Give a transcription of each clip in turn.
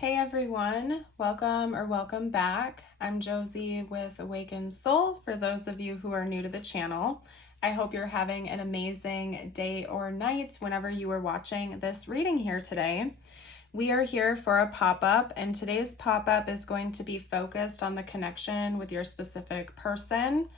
Hey everyone, welcome back. I'm Josie with Awakened Soul for those of you who are new to the channel. I hope you're having an amazing day or night whenever you are watching this reading here today. We are here for a pop-up, and today's pop-up is going to be focused on the connection with your specific person.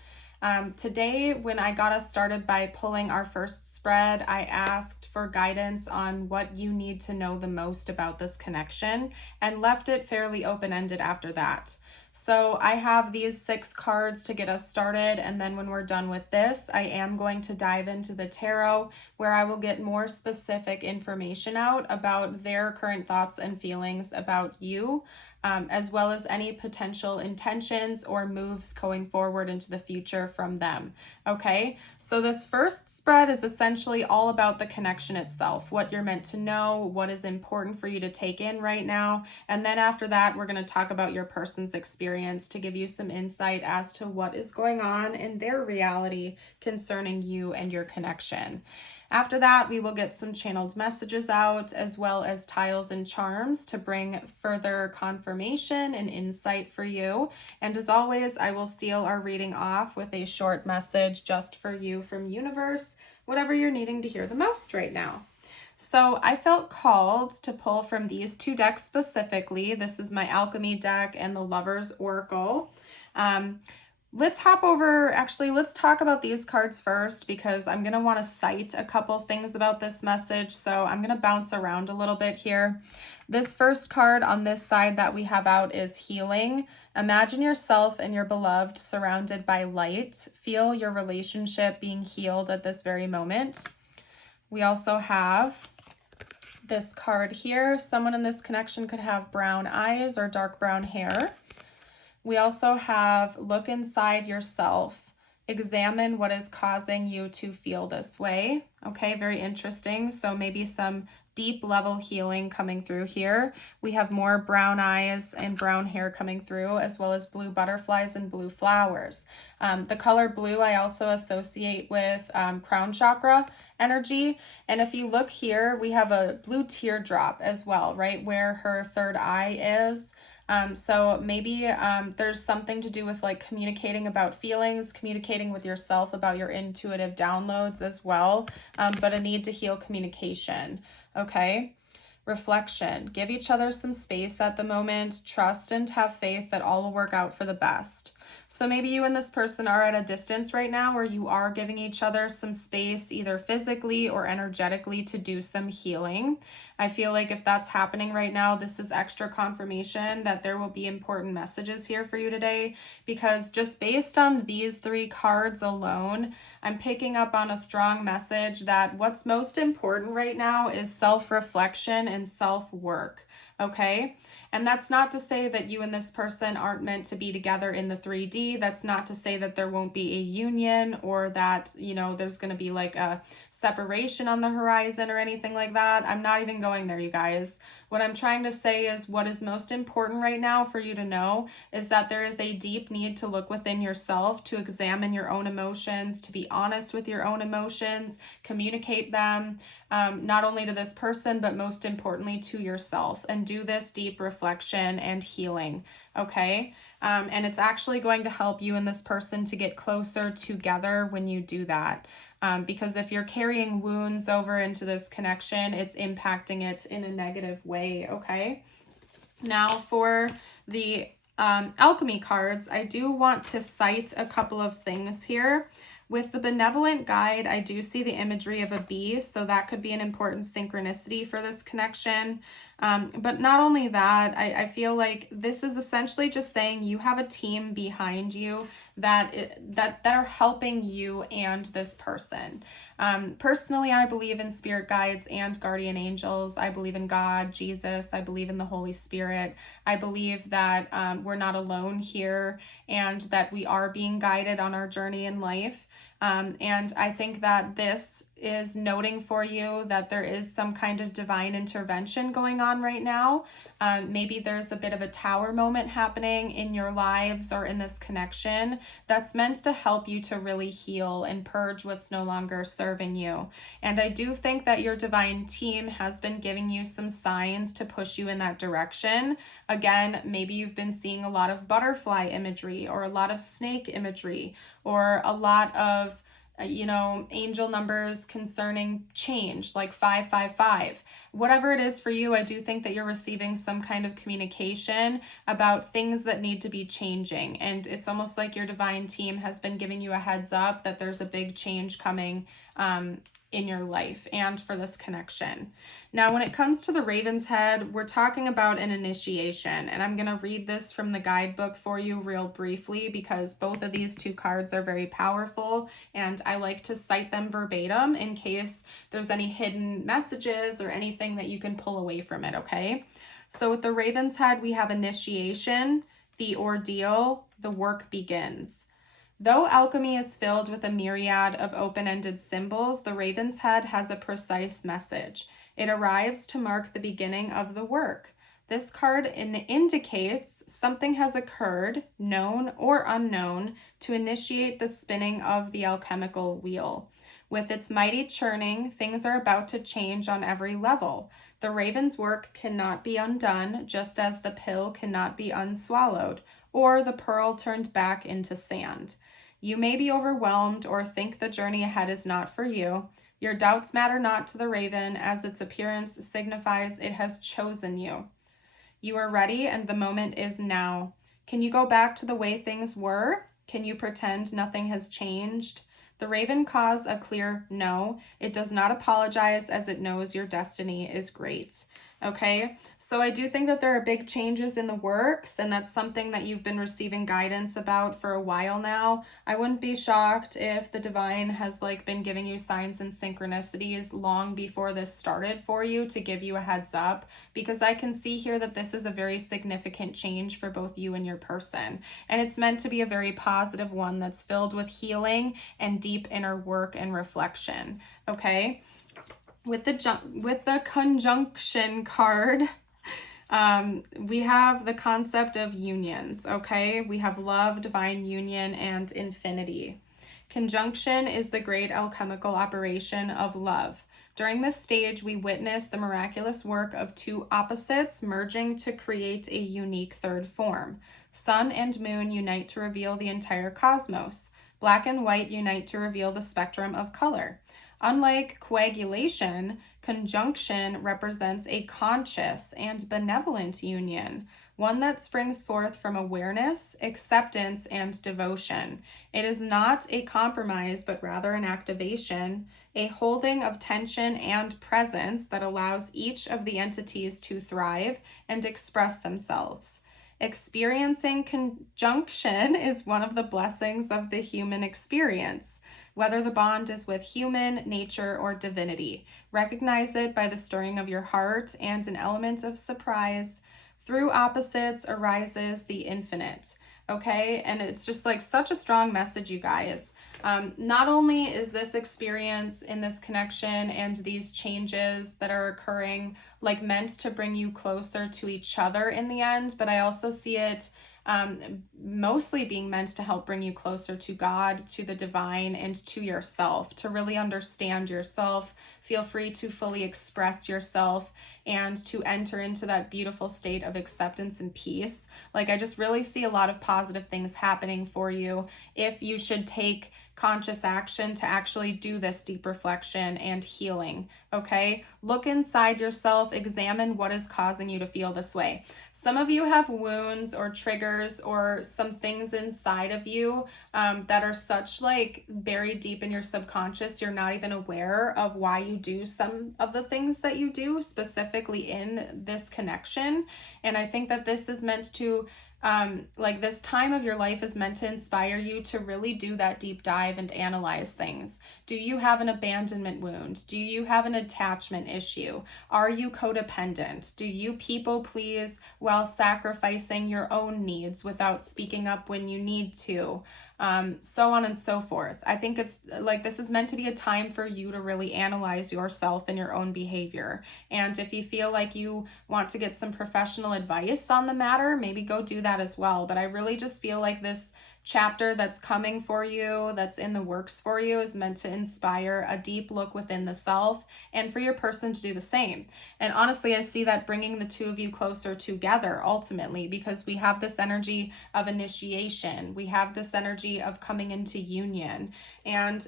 Today, when I got us started by pulling our first spread, I asked for guidance on what you need to know the most about this connection and left it fairly open-ended after that. So I have these 6 cards to get us started, and then when we're done with this, I am going to dive into the tarot where I will get more specific information out about their current thoughts and feelings about you, as well as any potential intentions or moves going forward into the future from them. Okay, so this first spread is essentially all about the connection itself, what you're meant to know, what is important for you to take in right now, and then after that, we're going to talk about your person's experience to give you some insight as to what is going on in their reality concerning you and your connection. After that, we will get some channeled messages out as well as tiles and charms to bring further confirmation and insight for you. And as always, I will seal our reading off with a short message just for you from universe, whatever you're needing to hear the most right now. So I felt called to pull from these 2 decks specifically. This is my Alchemy deck and the Lover's Oracle. Let's hop over, let's talk about these cards first because I'm going to want to cite a couple things about this message. So I'm going to bounce around a little bit here. This first card on this side that we have out is healing. Imagine yourself and your beloved surrounded by light. Feel your relationship being healed at this very moment. We also have this card here. Someone in this connection could have brown eyes or dark brown hair. We also have look inside yourself. Examine what is causing you to feel this way. Okay, very interesting. So maybe some deep level healing coming through here. We have more brown eyes and brown hair coming through, as well as blue butterflies and blue flowers. The color blue I also associate with crown chakra energy. And if you look here, we have a blue teardrop as well, right where her third eye is. So maybe there's something to do with like communicating about feelings, communicating with yourself about your intuitive downloads as well, but a need to heal communication. Okay. Reflection. Give each other some space at the moment. Trust and have faith that all will work out for the best. So maybe you and this person are at a distance right now where you are giving each other some space either physically or energetically to do some healing. I feel like if that's happening right now, this is extra confirmation that there will be important messages here for you today, because just based on these 3 cards alone, I'm picking up on a strong message that what's most important right now is self-reflection and self-work. Okay. And that's not to say that you and this person aren't meant to be together in the 3D. That's not to say that there won't be a union or that, you know, there's going to be like a separation on the horizon or anything like that. I'm not even going there, you guys. What I'm trying to say is what is most important right now for you to know is that there is a deep need to look within yourself, to examine your own emotions, to be honest with your own emotions, communicate them, not only to this person, but most importantly to yourself, and do this deep reflection and healing. Okay. And it's actually going to help you and this person to get closer together when you do that. Because if you're carrying wounds over into this connection, it's impacting it in a negative way. Okay. Now for the alchemy cards, I do want to cite a couple of things here. With the benevolent guide, I do see the imagery of a bee, so that could be an important synchronicity for this connection. But not only that, I feel like this is essentially just saying you have a team behind you that are helping you and this person. Personally, I believe in spirit guides and guardian angels. I believe in God, Jesus. I believe in the Holy Spirit. I believe that we're not alone here and that we are being guided on our journey in life. And I think that this is noting for you that there is some kind of divine intervention going on right now. Maybe there's a bit of a tower moment happening in your lives or in this connection that's meant to help you to really heal and purge what's no longer serving you. And I do think that your divine team has been giving you some signs to push you in that direction. Again, maybe you've been seeing a lot of butterfly imagery or a lot of snake imagery or a lot of angel numbers concerning change, like 555. Whatever it is for you, I do think that you're receiving some kind of communication about things that need to be changing. And it's almost like your divine team has been giving you a heads up that there's a big change coming in your life and for this connection. Now, when it comes to the Raven's Head, we're talking about an initiation, and I'm going to read this from the guidebook for you real briefly because both of these two cards are very powerful, and I like to cite them verbatim in case there's any hidden messages or anything that you can pull away from it, okay? So with the Raven's Head, we have initiation, the ordeal, the work begins. Though alchemy is filled with a myriad of open-ended symbols, the Raven's Head has a precise message. It arrives to mark the beginning of the work. This card indicates something has occurred, known or unknown, to initiate the spinning of the alchemical wheel. With its mighty churning, things are about to change on every level. The Raven's work cannot be undone, just as the pill cannot be unswallowed, or the pearl turned back into sand. You may be overwhelmed or think the journey ahead is not for you. Your doubts matter not to the Raven, as its appearance signifies it has chosen you. You are ready, and the moment is now. Can you go back to the way things were? Can you pretend nothing has changed? The Raven caws a clear no. It does not apologize, as it knows your destiny is great. Okay, so I do think that there are big changes in the works, and that's something that you've been receiving guidance about for a while now. I wouldn't be shocked if the divine has been giving you signs and synchronicities long before this started for you to give you a heads up, because I can see here that this is a very significant change for both you and your person, and it's meant to be a very positive one that's filled with healing and deep inner work and reflection. Okay. With the conjunction card, we have the concept of unions, okay? We have love, divine union, and infinity. Conjunction is the great alchemical operation of love. During this stage, we witness the miraculous work of two opposites merging to create a unique third form. Sun and moon unite to reveal the entire cosmos. Black and white unite to reveal the spectrum of color. Unlike coagulation, conjunction represents a conscious and benevolent union, one that springs forth from awareness, acceptance, and devotion. It is not a compromise, but rather an activation, a holding of tension and presence that allows each of the entities to thrive and express themselves. Experiencing conjunction is one of the blessings of the human experience, whether the bond is with human, nature, or divinity. Recognize it by the stirring of your heart and an element of surprise. Through opposites arises the infinite. Okay, and it's just such a strong message, you guys. Not only is this experience in this connection and these changes that are occurring meant to bring you closer to each other in the end, but I also see it mostly being meant to help bring you closer to God, to the divine, and to yourself, to really understand yourself. Feel free to fully express yourself and to enter into that beautiful state of acceptance and peace. I just really see a lot of positive things happening for you if you should take conscious action to actually do this deep reflection and healing, okay? Look inside yourself, examine what is causing you to feel this way. Some of you have wounds or triggers or some things inside of you that are such buried deep in your subconscious, you're not even aware of why you do some of the things that you do, specifically in this connection. And I think that this is meant to this time of your life is meant to inspire you to really do that deep dive and analyze things. Do you have an abandonment wound? Do you have an attachment issue? Are you codependent? Do you people please while sacrificing your own needs without speaking up when you need to? so on and so forth. I think it's like this is meant to be a time for you to really analyze yourself and your own behavior. And if you feel like you want to get some professional advice on the matter, maybe go do that as well. But I really just feel like this chapter that's coming for you, that's in the works for you, is meant to inspire a deep look within the self and for your person to do the same. And honestly, I see that bringing the two of you closer together ultimately, because we have this energy of initiation. We have this energy of coming into union. And,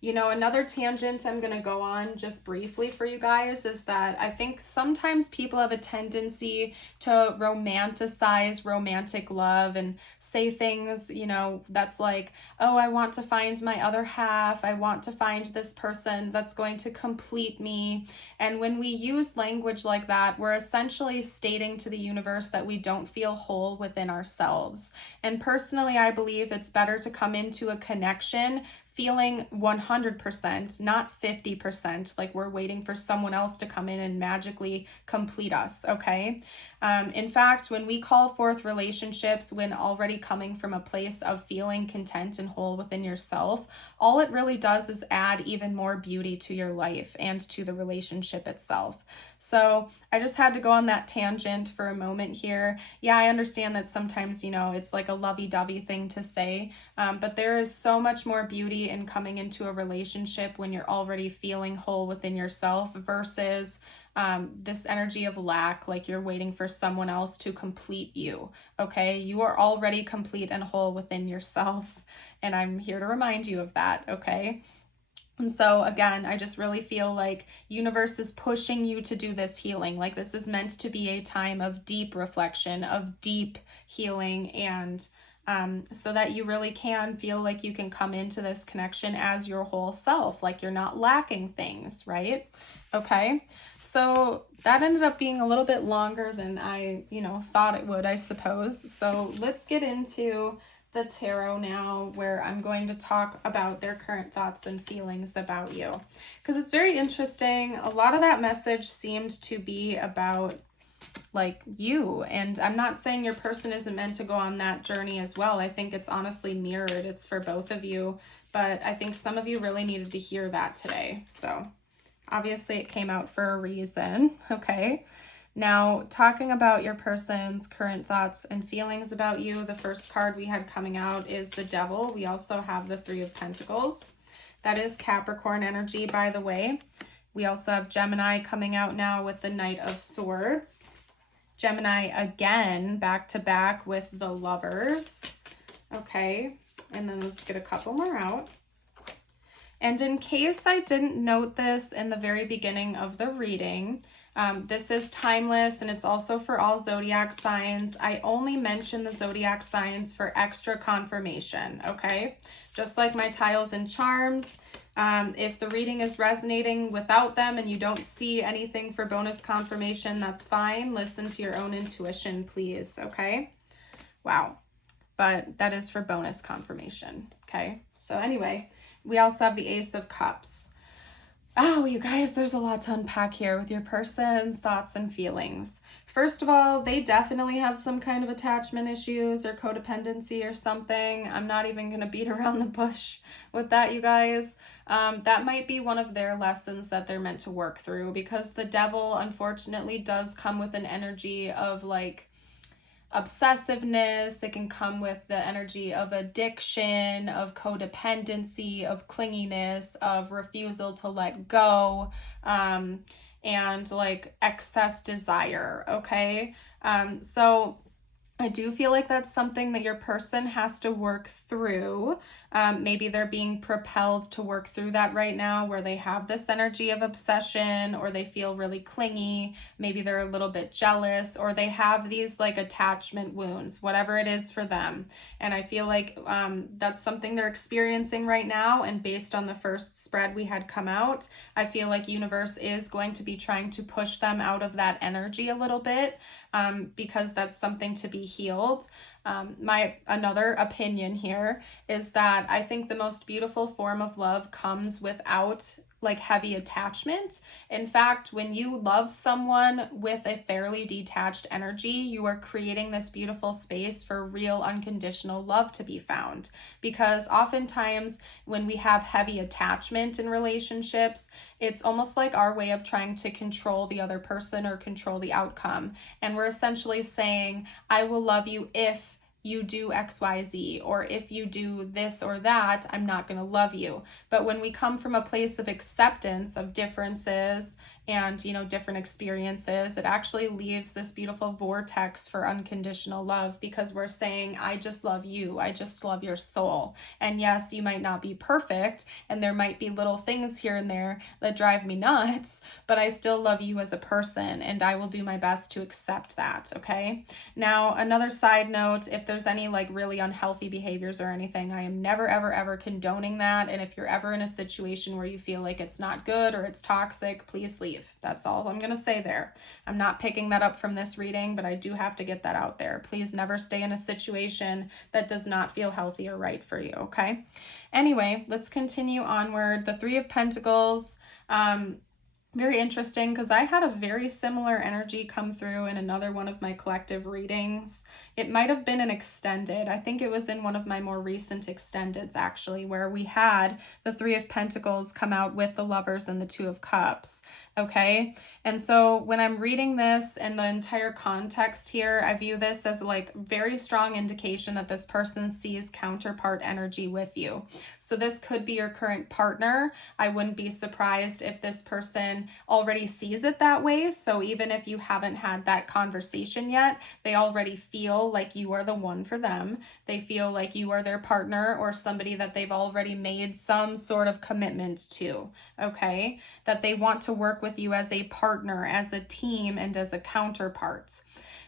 you know, another tangent I'm going to go on just briefly for you guys is that I think sometimes people have a tendency to romanticize romantic love and say things, you know, that's like, oh, I want to find my other half. I want to find this person that's going to complete me. And when we use language like that, we're essentially stating to the universe that we don't feel whole within ourselves. And personally, I believe it's better to come into a connection feeling 100%, not 50%, like we're waiting for someone else to come in and magically complete us, okay? In fact, when we call forth relationships when already coming from a place of feeling content and whole within yourself, all it really does is add even more beauty to your life and to the relationship itself. So I just had to go on that tangent for a moment here. Yeah, I understand that sometimes, you know, it's like a lovey-dovey thing to say, but there is so much more beauty in coming into a relationship when you're already feeling whole within yourself versus this energy of lack, like you're waiting for someone else to complete you, okay? You are already complete and whole within yourself, and I'm here to remind you of that, okay? And so again, I just really feel like universe is pushing you to do this healing. Like this is meant to be a time of deep reflection, of deep healing, and so that you really can feel like you can come into this connection as your whole self, like you're not lacking things, right? Okay, so that ended up being a little bit longer than I, thought it would, I suppose. So let's get into the tarot now, where I'm going to talk about their current thoughts and feelings about you, because it's very interesting. A lot of that message seemed to be about like you, and I'm not saying your person isn't meant to go on that journey as well. I think it's honestly mirrored. It's for both of you, but I think some of you really needed to hear that today. So obviously it came out for a reason. Okay. Now, talking about your person's current thoughts and feelings about you, the first card we had coming out is the Devil. We also have the Three of Pentacles. That is Capricorn energy, by the way. We also have Gemini coming out now with the Knight of Swords. Gemini again, back to back with the Lovers. Okay, and then let's get a couple more out. And in case I didn't note this in the very beginning of the reading, this is timeless, and it's also for all zodiac signs. I only mention the zodiac signs for extra confirmation, okay? Just like my tiles and charms, if the reading is resonating without them and you don't see anything for bonus confirmation, that's fine. Listen to your own intuition, please, okay? Wow, but that is for bonus confirmation, okay? So anyway, we also have the Ace of Cups. Oh, you guys, there's a lot to unpack here with your person's thoughts and feelings. First of all, they definitely have some kind of attachment issues or codependency or something. I'm not even going to beat around the bush with that, you guys. That might be one of their lessons that they're meant to work through, because the Devil, unfortunately, does come with an energy of like obsessiveness. It can come with the energy of addiction, of codependency, of clinginess, of refusal to let go, and like excess desire, okay? So I do feel like that's something that your person has to work through. Maybe they're being propelled to work through that right now, where they have this energy of obsession, or they feel really clingy. Maybe they're a little bit jealous, or they have these like attachment wounds, whatever it is for them. And I feel like that's something they're experiencing right now. And based on the first spread we had come out, I feel like universe is going to be trying to push them out of that energy a little bit, because that's something to be healed. My another opinion here is that I think the most beautiful form of love comes without like heavy attachment. In fact, when you love someone with a fairly detached energy, you are creating this beautiful space for real unconditional love to be found. Because oftentimes when we have heavy attachment in relationships, it's almost like our way of trying to control the other person or control the outcome. And we're essentially saying, I will love you if you do XYZ, or if you do this or that, I'm not going to love you. But when we come from a place of acceptance of differences and, different experiences, it actually leaves this beautiful vortex for unconditional love, because we're saying, I just love you. I just love your soul. And yes, you might not be perfect, and there might be little things here and there that drive me nuts, but I still love you as a person, and I will do my best to accept that. Okay. Now, another side note, if there's any like really unhealthy behaviors or anything, I am never, ever, ever condoning that. And if you're ever in a situation where you feel like it's not good or it's toxic, please leave. That's all I'm going to say there. I'm not picking that up from this reading, but I do have to get that out there. Please never stay in a situation that does not feel healthy or right for you, okay? Anyway, let's continue onward. The Three of Pentacles, very interesting, because I had a very similar energy come through in another one of my collective readings. It might have been an extended. I think it was in one of my more recent extendeds, actually, where we had the Three of Pentacles come out with the Lovers and the Two of Cups. Okay. And so when I'm reading this and the entire context here, I view this as like very strong indication that this person sees counterpart energy with you. So this could be your current partner. I wouldn't be surprised if this person already sees it that way. So even if you haven't had that conversation yet, they already feel like you are the one for them. They feel like you are their partner or somebody that they've already made some sort of commitment to. Okay. That they want to work with you as a partner, as a team, and as a counterpart.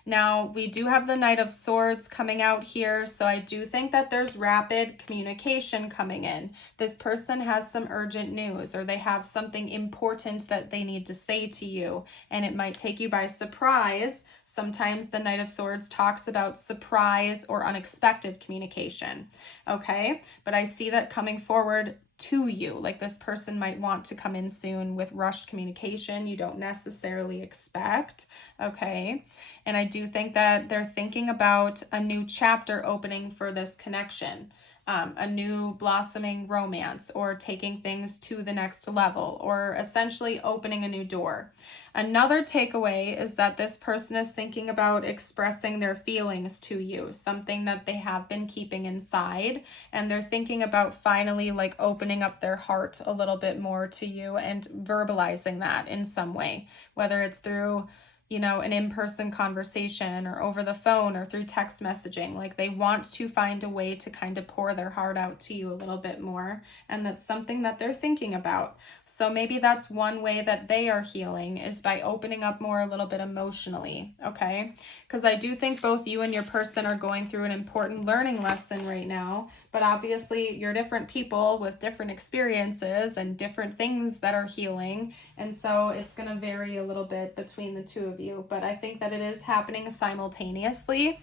Now, we do have the Knight of Swords coming out here, so I do think that there's rapid communication coming in. This person has some urgent news, or they have something important that they need to say to you, and it might take you by surprise. Sometimes the Knight of Swords talks about surprise or unexpected communication, okay? But I see that coming forward to you, like this person might want to come in soon with rushed communication you don't necessarily expect, okay? And I do think that they're thinking about a new chapter opening for this connection, a new blossoming romance, or taking things to the next level, or essentially opening a new door. Another takeaway is that this person is thinking about expressing their feelings to you, something that they have been keeping inside, and they're thinking about finally like opening up their heart a little bit more to you and verbalizing that in some way, whether it's through an in-person conversation or over the phone or through text messaging. Like they want to find a way to kind of pour their heart out to you a little bit more. And that's something that they're thinking about. So maybe that's one way that they are healing, is by opening up more a little bit emotionally, okay? Because I do think both you and your person are going through an important learning lesson right now. But obviously you're different people with different experiences and different things that are healing. And so it's going to vary a little bit between the two of you. But I think that it is happening simultaneously,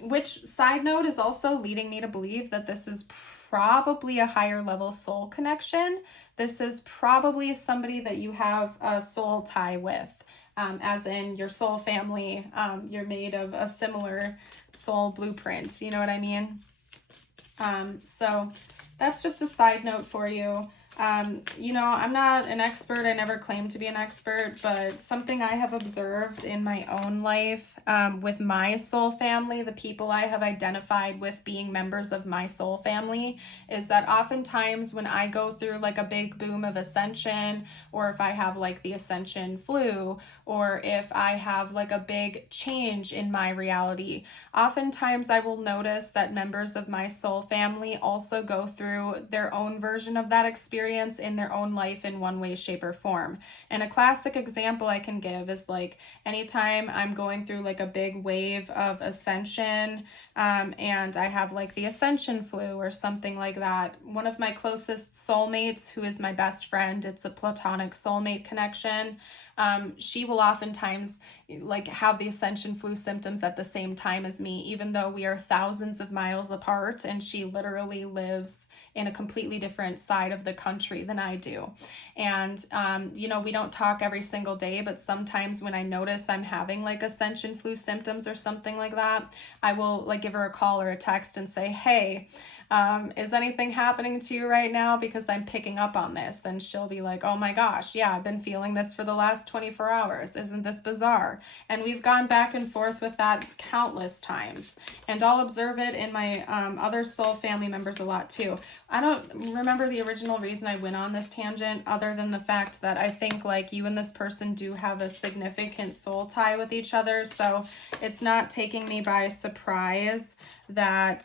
which, side note, is also leading me to believe that this is probably a higher level soul connection. This is probably somebody that you have a soul tie with. As in your soul family, you're made of a similar soul blueprint. You know what I mean? So that's just a side note for you. I'm not an expert. I never claimed to be an expert, but something I have observed in my own life, with my soul family, the people I have identified with being members of my soul family, is that oftentimes when I go through like a big boom of ascension, or if I have like the ascension flu, or if I have like a big change in my reality, oftentimes I will notice that members of my soul family also go through their own version of that experience in their own life in one way, shape, or form. And a classic example I can give is like anytime I'm going through like a big wave of ascension, and I have like the ascension flu or something like that, one of my closest soulmates, who is my best friend, it's a platonic soulmate connection, she will oftentimes like have the ascension flu symptoms at the same time as me, even though we are thousands of miles apart, and she literally lives in a completely different side of the country than I do. And, you know, we don't talk every single day, but sometimes when I notice I'm having like ascension flu symptoms or something like that, I will like give her a call or a text and say, hey, is anything happening to you right now? Because I'm picking up on this. And she'll be like, oh my gosh, yeah, I've been feeling this for the last 24 hours. Isn't this bizarre? And we've gone back and forth with that countless times. And I'll observe it in my other soul family members a lot too. I don't remember the original reason I went on this tangent, other than the fact that I think like you and this person do have a significant soul tie with each other. So it's not taking me by surprise that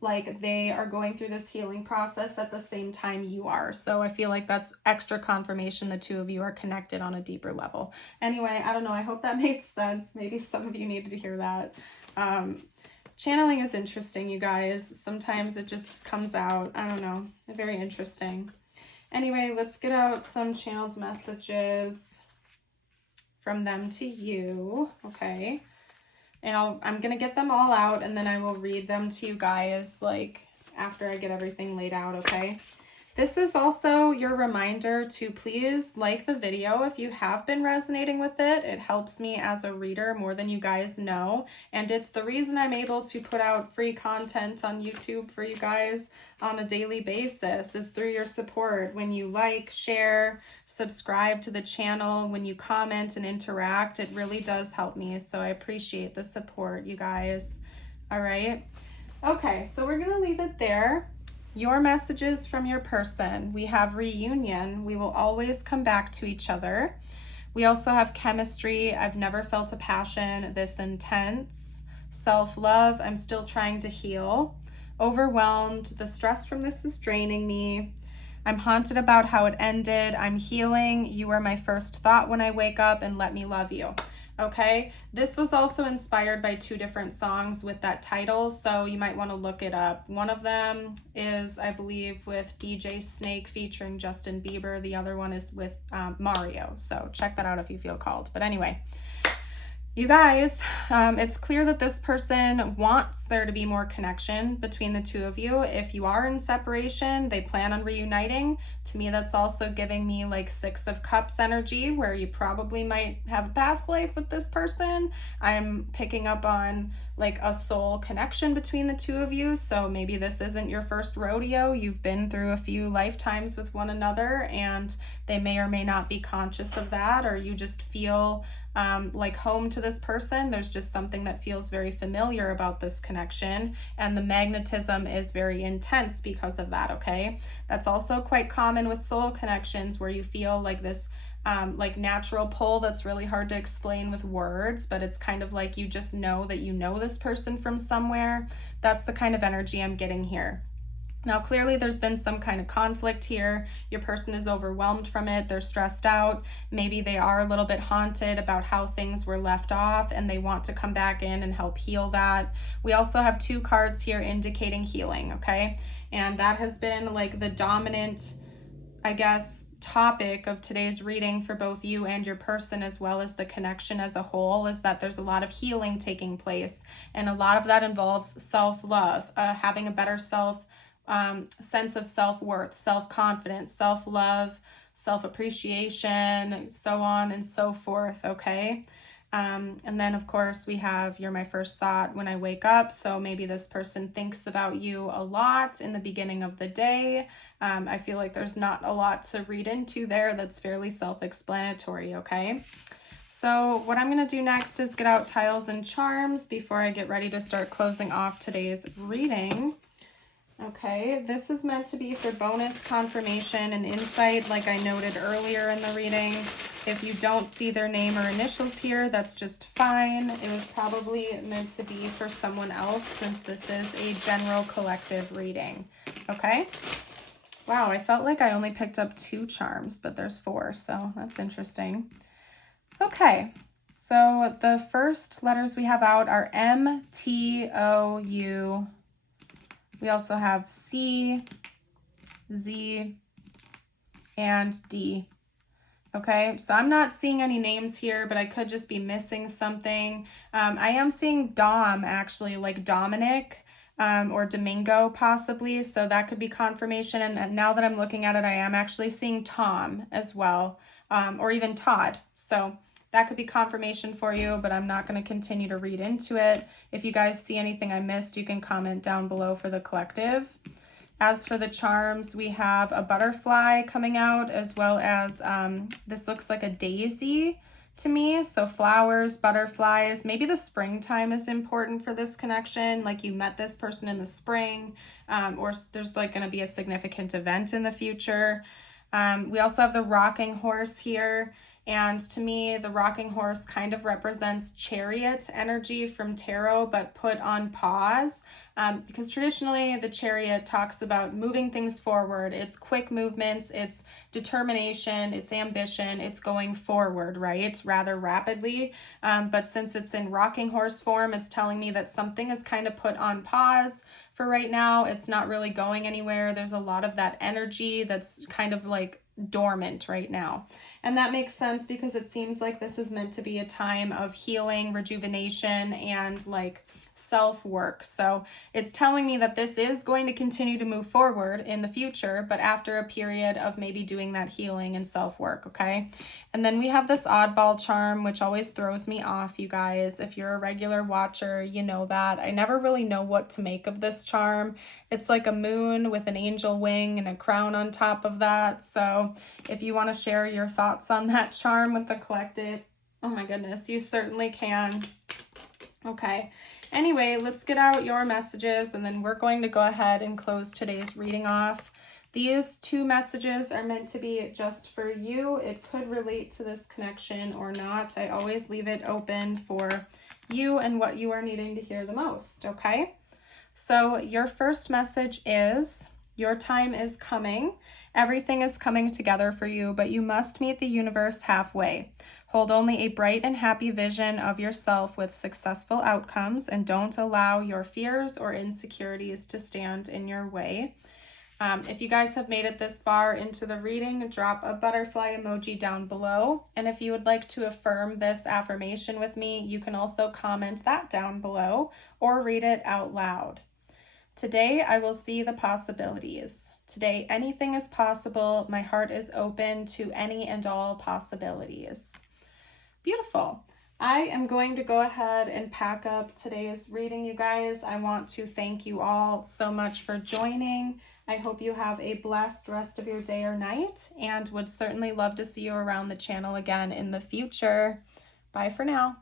like they are going through this healing process at the same time you are. So I feel like that's extra confirmation the two of you are connected on a deeper level. Anyway, I don't know. I hope that makes sense. Maybe some of you needed to hear that. Channeling is interesting, you guys. Sometimes it just comes out. I don't know. Very interesting. Anyway, let's get out some channeled messages from them to you. Okay. And I'm going to get them all out, and then I will read them to you guys, like, after I get everything laid out, okay? This is also your reminder to please like the video if you have been resonating with it. It helps me as a reader more than you guys know, and it's the reason I'm able to put out free content on YouTube for you guys on a daily basis, is through your support. When you like, share, subscribe to the channel, when you comment and interact, it really does help me. So I appreciate the support, you guys. All right. Okay, so we're going to leave it there. Your messages from your person. We have reunion. We will always come back to each other. We also have chemistry. I've never felt a passion this intense. Self-love. I'm still trying to heal. Overwhelmed. The stress from this is draining me. I'm haunted about how it ended. I'm healing. You are my first thought when I wake up, and let me love you. Okay, this was also inspired by two different songs with that title, so you might want to look it up. One of them is, I believe, with DJ Snake featuring Justin Bieber. The other one is with Mario, so check that out if you feel called. But anyway, you guys, it's clear that this person wants there to be more connection between the two of you. If you are in separation, they plan on reuniting. To me, that's also giving me like Six of Cups energy, where you probably might have a past life with this person. I'm picking up on like a soul connection between the two of you. So maybe this isn't your first rodeo. You've been through a few lifetimes with one another, and they may or may not be conscious of that, or you just feel like home to this person. There's just something that feels very familiar about this connection, and the magnetism is very intense because of that, okay? That's also quite common with soul connections, where you feel like this like natural pull that's really hard to explain with words, but it's kind of like you just know that you know this person from somewhere. That's the kind of energy I'm getting here. Now, clearly there's been some kind of conflict here. Your person is overwhelmed from it. They're stressed out. Maybe they are a little bit haunted about how things were left off, and they want to come back in and help heal that. We also have two cards here indicating healing, okay? And that has been like the dominant, I guess, topic of today's reading for both you and your person, as well as the connection as a whole, is that there's a lot of healing taking place. And a lot of that involves self-love, having a better sense of self-worth, self-confidence, self-love, self-appreciation, so on and so forth, okay? And then, of course, we have you're my first thought when I wake up. So maybe this person thinks about you a lot in the beginning of the day. I feel like there's not a lot to read into there. That's fairly self-explanatory, okay? So what I'm going to do next is get out tiles and charms before I get ready to start closing off today's reading. Okay, this is meant to be for bonus confirmation and insight, like I noted earlier in the reading. If you don't see their name or initials here, that's just fine. It was probably meant to be for someone else, since this is a general collective reading. Okay? Wow, I felt like I only picked up 2 charms, but there's 4, so that's interesting. Okay, so the first letters we have out are M, T, O, U. We also have C, Z, and D. Okay, so I'm not seeing any names here, but I could just be missing something. I am seeing Dom, actually, like Dominic or Domingo possibly, so that could be confirmation. And now that I'm looking at it, I am actually seeing Tom as well, or even Todd. So that could be confirmation for you, but I'm not going to continue to read into it. If you guys see anything I missed, you can comment down below for the collective. As for the charms, we have a butterfly coming out, as well as this looks like a daisy to me. So flowers, butterflies, maybe the springtime is important for this connection. Like you met this person in the spring, or there's like going to be a significant event in the future. We also have the rocking horse here. And to me, the rocking horse kind of represents chariot energy from tarot, but put on pause. Because traditionally, the chariot talks about moving things forward. It's quick movements, it's determination, it's ambition, it's going forward, right? Rather rapidly. But since it's in rocking horse form, it's telling me that something is kind of put on pause for right now. It's not really going anywhere. There's a lot of that energy that's kind of like dormant right now. And that makes sense because it seems like this is meant to be a time of healing, rejuvenation, and like self-work. So it's telling me that this is going to continue to move forward in the future, but after a period of maybe doing that healing and self-work, okay? And then we have this oddball charm, which always throws me off, you guys. If you're a regular watcher, you know that. I never really know what to make of this charm. It's like a moon with an angel wing and a crown on top of that. So if you want to share your thoughts on that charm with the collective, oh my goodness, you certainly can. Okay. Anyway, let's get out your messages, and then we're going to go ahead and close today's reading off. These 2 messages are meant to be just for you. It could relate to this connection or not. I always leave it open for you and what you are needing to hear the most, okay? So your first message is, your time is coming. Everything is coming together for you, but you must meet the universe halfway. Hold only a bright and happy vision of yourself with successful outcomes, and don't allow your fears or insecurities to stand in your way. If you guys have made it this far into the reading, drop a butterfly emoji down below. And if you would like to affirm this affirmation with me, you can also comment that down below or read it out loud. Today, I will see the possibilities. Today, anything is possible. My heart is open to any and all possibilities. Beautiful. I am going to go ahead and pack up today's reading, you guys. I want to thank you all so much for joining. I hope you have a blessed rest of your day or night, and would certainly love to see you around the channel again in the future. Bye for now.